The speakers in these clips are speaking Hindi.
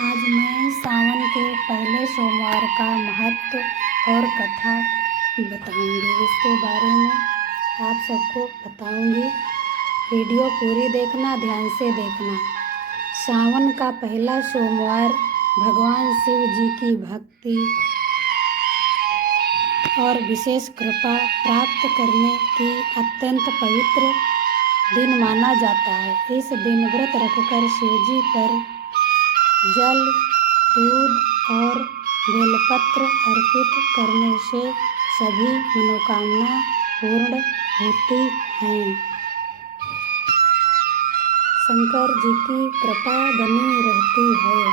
आज मैं सावन के पहले सोमवार का महत्व और कथा बताऊंगी। इसके बारे में आप सबको बताऊंगी। वीडियो पूरी देखना, ध्यान से देखना। सावन का पहला सोमवार भगवान शिव जी की भक्ति और विशेष कृपा प्राप्त करने की अत्यंत पवित्र दिन माना जाता है। इस दिन व्रत रखकर शिव जी पर जल, दूध और बेलपत्र अर्पित करने से सभी मनोकामना पूर्ण होती हैं। शंकर जी की कृपा बनी रहती है।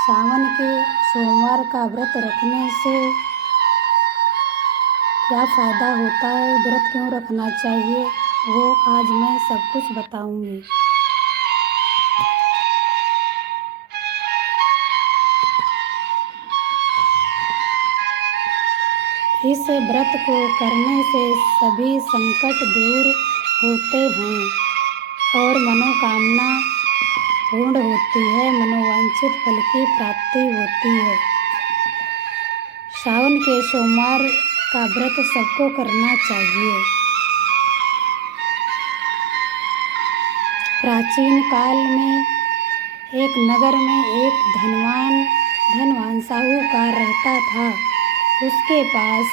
सावन के सोमवार का व्रत रखने से क्या फ़ायदा होता है, व्रत क्यों रखना चाहिए, वो आज मैं सब कुछ बताऊंगी। इस व्रत को करने से सभी संकट दूर होते हैं और मनोकामना पूर्ण होती है, मनोवांछित फल की प्राप्ति होती है। सावन के सोमवार का व्रत सबको करना चाहिए। प्राचीन काल में एक नगर में एक धनवान साहूकार रहता था। उसके पास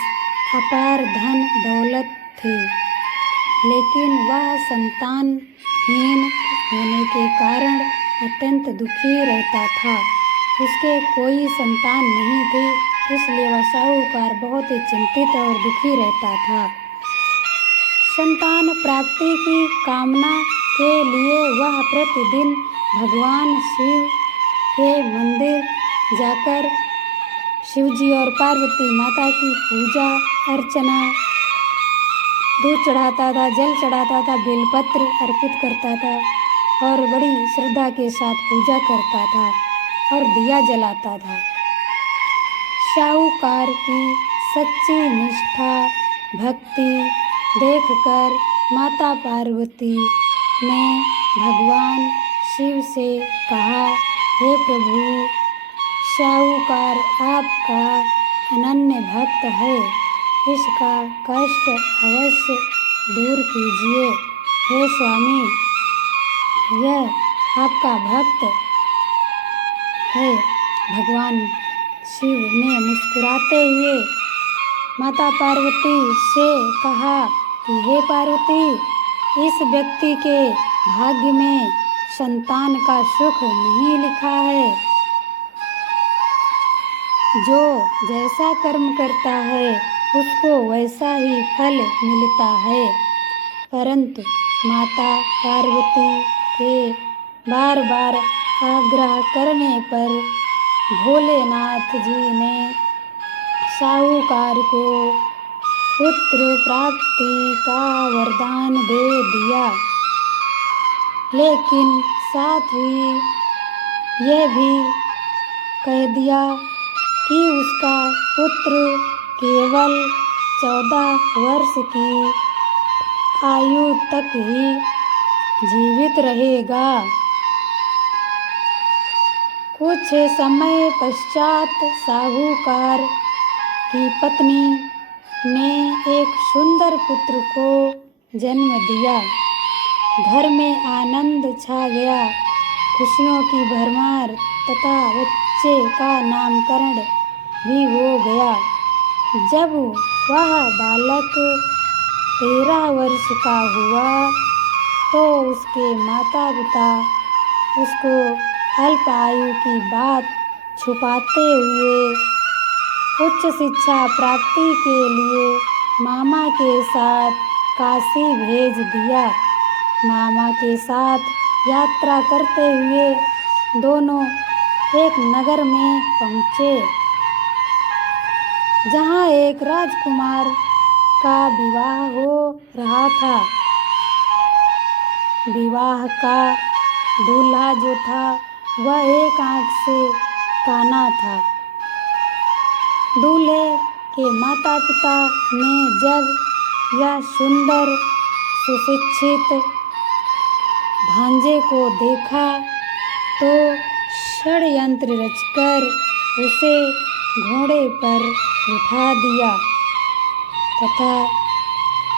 अपार धन दौलत थी, लेकिन वह संतानहीन होने के कारण अत्यंत दुखी रहता था। उसके कोई संतान नहीं थी, इसलिए वह साहूकार बहुत ही चिंतित और दुखी रहता था। संतान प्राप्ति की कामना के लिए वह प्रतिदिन भगवान शिव के मंदिर जाकर शिवजी और पार्वती माता की पूजा अर्चना, दूध चढ़ाता था, जल चढ़ाता था, बेलपत्र अर्पित करता था और बड़ी श्रद्धा के साथ पूजा करता था और दिया जलाता था। साहूकार की सच्ची निष्ठा भक्ति देखकर माता पार्वती ने भगवान शिव से कहा, हे प्रभु, साहूकार आपका अनन्य भक्त है, इसका कष्ट अवश्य दूर कीजिए। हे स्वामी, यह आपका भक्त है। भगवान शिव ने मुस्कुराते हुए माता पार्वती से कहा कि हे पार्वती, इस व्यक्ति के भाग्य में संतान का सुख नहीं लिखा है। जो जैसा कर्म करता है उसको वैसा ही फल मिलता है। परंतु माता पार्वती के बार बार आग्रह करने पर भोलेनाथ जी ने साहूकार को पुत्र प्राप्ति का वरदान दे दिया, लेकिन साथ ही यह भी कह दिया कि उसका पुत्र केवल 14 वर्ष की आयु तक ही जीवित रहेगा। कुछ समय पश्चात साहूकार की पत्नी ने एक सुंदर पुत्र को जन्म दिया। घर में आनंद छा गया, खुशियों की भरमार तथा बच्चे का नामकरण भी हो गया। जब वह बालक 13 वर्ष का हुआ तो उसके माता पिता उसको अल्प आयु की बात छुपाते हुए उच्च शिक्षा प्राप्ति के लिए मामा के साथ काशी भेज दिया। मामा के साथ यात्रा करते हुए दोनों एक नगर में पहुँचे, जहाँ एक राजकुमार का विवाह हो रहा था। विवाह का दूल्हा जो था वह एक आंख से काना था। दूल्हे के माता पिता ने जब यह सुंदर सुशिक्षित भांजे को देखा तो षड्यंत्र रचकर उसे घोड़े पर बिठा दिया तथा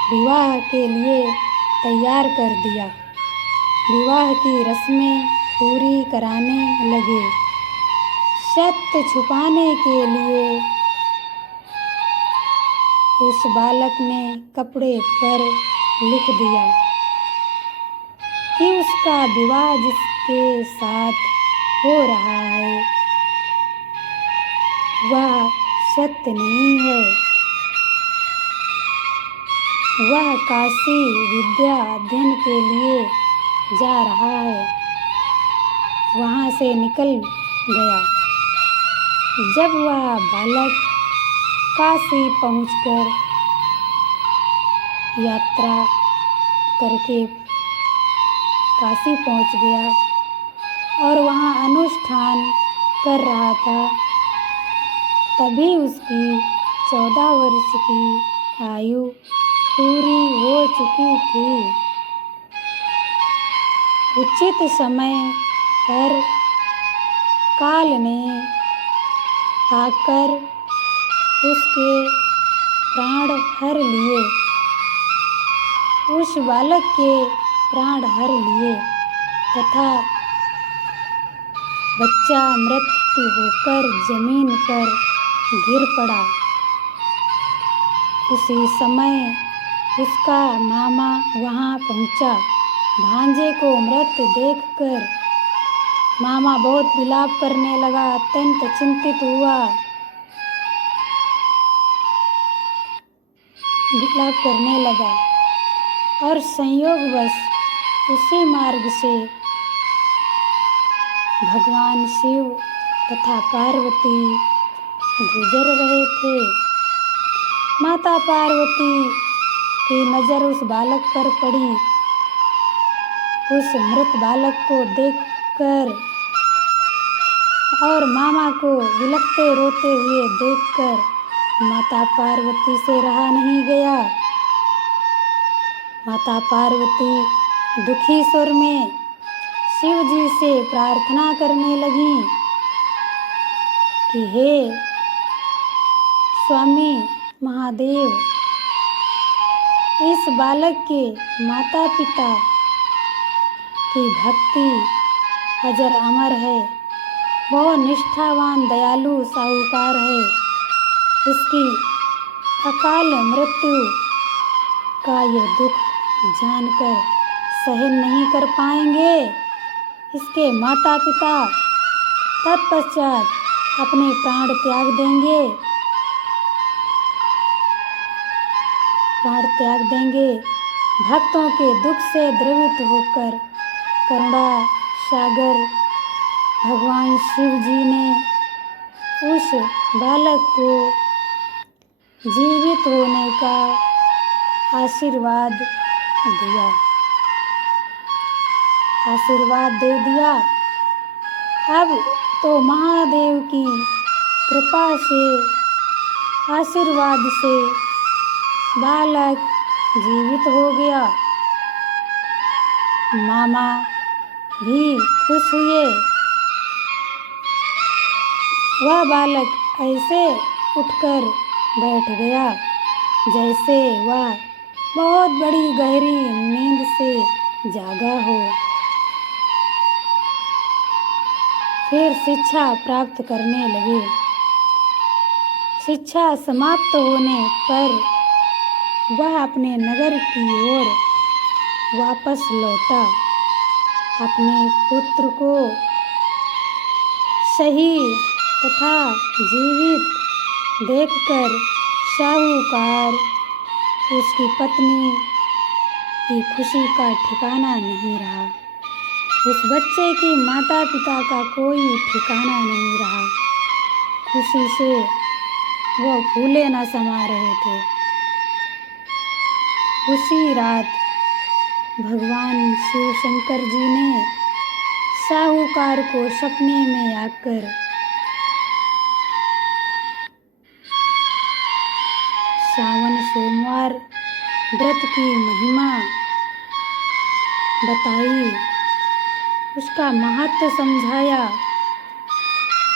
विवाह के लिए तैयार कर दिया। विवाह की रस्में पूरी कराने लगे। सत्य छुपाने के लिए उस बालक ने कपड़े पर लिख दिया कि उसका विवाह जिसके साथ हो रहा है वह सत्य नहीं है, वह काशी विद्या अध्ययन के लिए जा रहा है। वहाँ से निकल गया। जब वह बालक काशी पहुंचकर यात्रा करके काशी पहुंच गया और वहाँ अनुष्ठान कर रहा था, तभी उसकी 14 वर्ष की आयु पूरी हो चुकी थी। उचित समय पर काल ने आकर उसके प्राण हर लिए, उस बालक के प्राण हर लिए तथा बच्चा मृत्यु होकर जमीन पर गिर पड़ा। उसी समय उसका मामा वहाँ पहुँचा। भांजे को मृत देखकर मामा बहुत विलाप करने लगा, अत्यंत चिंतित हुआ। विलाप करने लगा और संयोगवश उसी मार्ग से भगवान शिव तथा पार्वती गुजर रहे थे। माता पार्वती की नज़र उस बालक पर पड़ी। उस मृत बालक को देखकर और मामा को बिलखते रोते हुए देखकर माता पार्वती से रहा नहीं गया। माता पार्वती दुखी स्वर में शिव जी से प्रार्थना करने लगी कि हे स्वामी महादेव, इस बालक के माता पिता की भक्ति अजर अमर है। बहुत निष्ठावान दयालु साहूकार है। इसकी अकाल मृत्यु का ये दुख जानकर सहन नहीं कर पाएंगे। इसके माता पिता तत्पश्चात अपने प्राण त्याग देंगे। प्राण त्याग देंगे। भक्तों के दुख से द्रवित होकर करुणा सागर भगवान शिव जी ने उस बालक को जीवित होने का आशीर्वाद दिया। आशीर्वाद दे दिया। अब तो महादेव की कृपा से, आशीर्वाद से बालक जीवित हो गया। मामा भी खुश हुए। वह बालक ऐसे उठकर बैठ गया जैसे वह बहुत बड़ी गहरी नींद से जागा हो। फिर शिक्षा प्राप्त करने लगे। शिक्षा समाप्त होने पर वह अपने नगर की ओर वापस लौटा। अपने पुत्र को सही तथा जीवित देखकर साहूकार उसकी पत्नी की खुशी का ठिकाना नहीं रहा। उस बच्चे की माता पिता का कोई ठिकाना नहीं रहा। खुशी से वह फूले न समा रहे थे। उसी रात भगवान शिव शंकर जी ने साहूकार को सपने में आकर सावन सोमवार व्रत की महिमा बताई, उसका महत्व समझाया।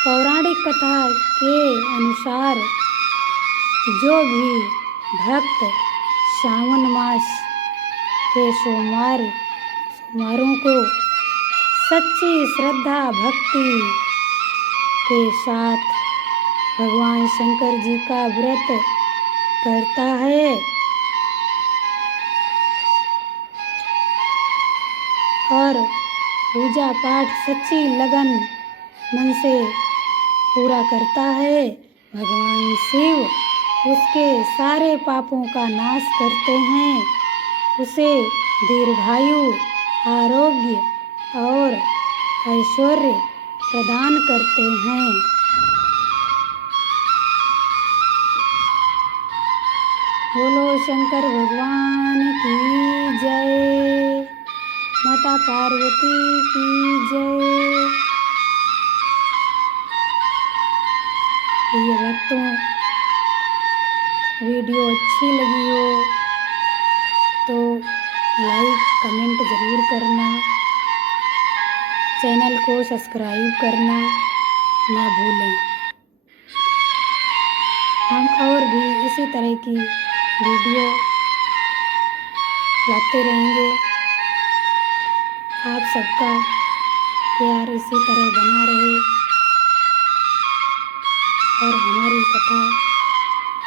पौराणिक कथा के अनुसार जो भी भक्त श्रावण मास के सोमवारों को सच्ची श्रद्धा भक्ति के साथ भगवान शंकर जी का व्रत करता है और पूजा पाठ सच्ची लगन मन से पूरा करता है, भगवान शिव उसके सारे पापों का नाश करते हैं, उसे दीर्घायु, आरोग्य और ऐश्वर्य प्रदान करते हैं। बोलो शंकर भगवान की जय, माता पार्वती की जय। ये भक्तों, वीडियो अच्छी लगी हो तो लाइक कमेंट ज़रूर करना, चैनल को सब्सक्राइब करना ना भूलें। हम और भी इसी तरह की वीडियो लाते रहेंगे। आप सबका प्यार इसी तरह बना रहे और हमारी कथा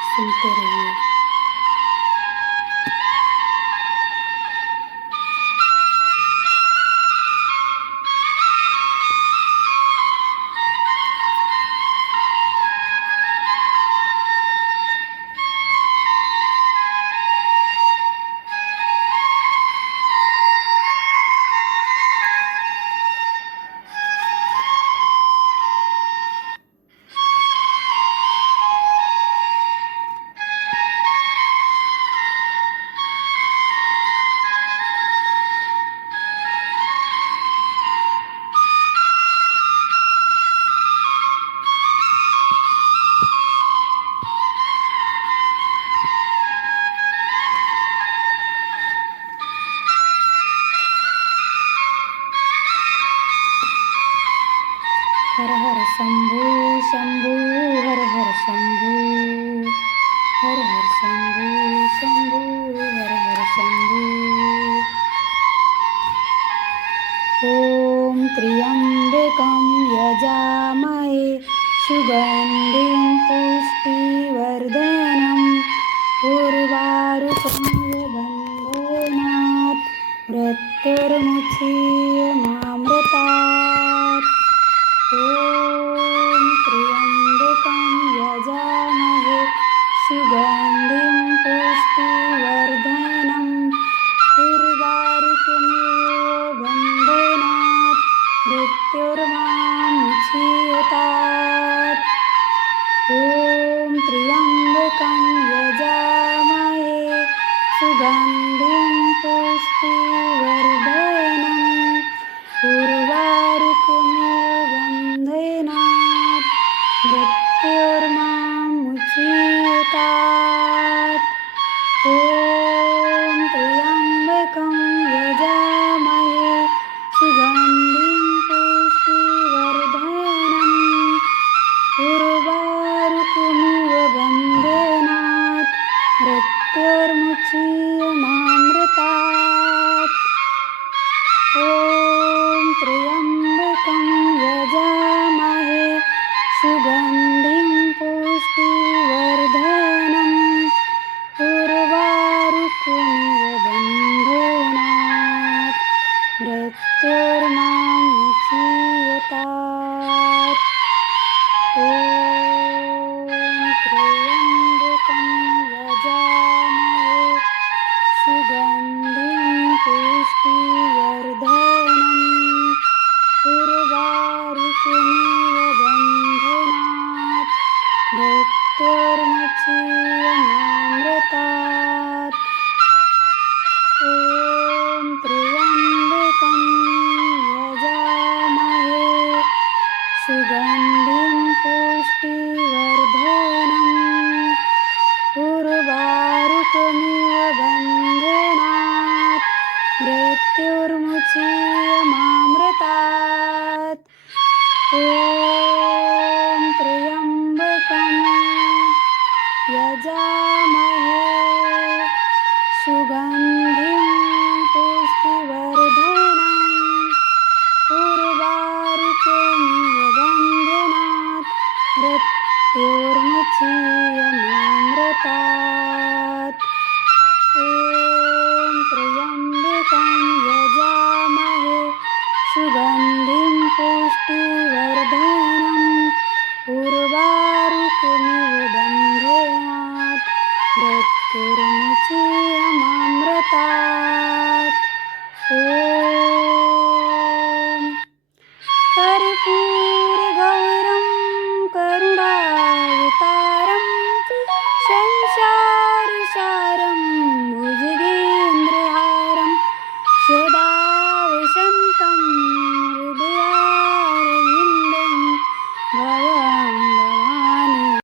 सुनते रहिए। हर हर शंभू शंभू, हर हर शंभू, हर हर शंभू शंभू, हर हर शंभू। ओम त्र्यंबकं यजामहे सुगंधिं पुष्टिवर्धनम् उर्वारुकमिव बन्धनात् मृत्युर्मुक्षीयमामृतात्। ओम त्र्यंबकं यजामहे सुगंधिं पुष्टिवर्धनम् उर्वारुकमिव बन्धनात् मृत्युर्मामुच्यतात्। ओम त्र्यंबकं यजामहे सुगंधिं पुष्टिवर्धनम् उर्वारुकमिव बन्धनात् मृत्युर्मामुच्यतात्। ओम त्र्यंबकं यजामहे सुगंधिं पुष्टिवर्धनम् उर्वारुकमिव बन्धनात् मृत्युर्मुक्षीयमामृतात्। ओम त्र्यंबकं यजामहे सुगंधिं पुष्टिवर्धनम् उर्वारुकमिव बन्धनात् मृत्युर्मामुच्यतात्। ओम त्र्यंबकं यजामहे यजामहे सुगन्धिं पुष्टिवर्धनम् उर्वारुकमिव बन्धनात् मृत्योर्मुचीयमामृतात्। ॐ त्र्यम्बकं यजामहे सुगन्धिं पुष्टिवर्धनम् उर्वारुकमिव बन्धनात् मृत्योर्मुचीयमामृतात्।